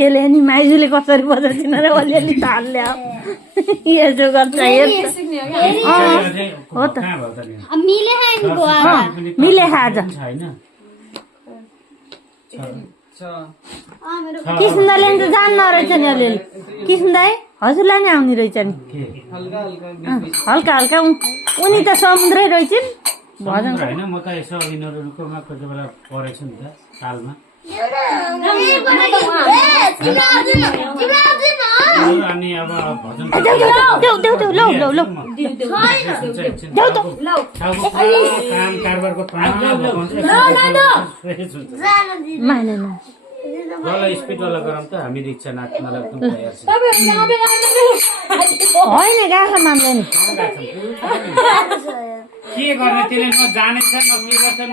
यसले नि माइजूले कसरी बजाउँछिन र अलिअलि तालले यसो गर्छ हो त मिले आज किसिम दाइले त जान्न रहेछ नि अलिअलि किसिम दाइ हजुरलाई नै आउने रहेछ नि हल्का हल्का उनी त समुद्रै रहेछन् भजन होइन म त यसो यिनीहरूकोमा कोही कोही बेला परेछु नि त तालमा अनि अब भजन काम कारबारको स्पिडवाला गरौँ त हामी रिक्सा नाच्नलाई एकदम तयार छ होइन गाह्रो मान्दैन के गर्ने त्यसले न जानेछ न के गर्छ न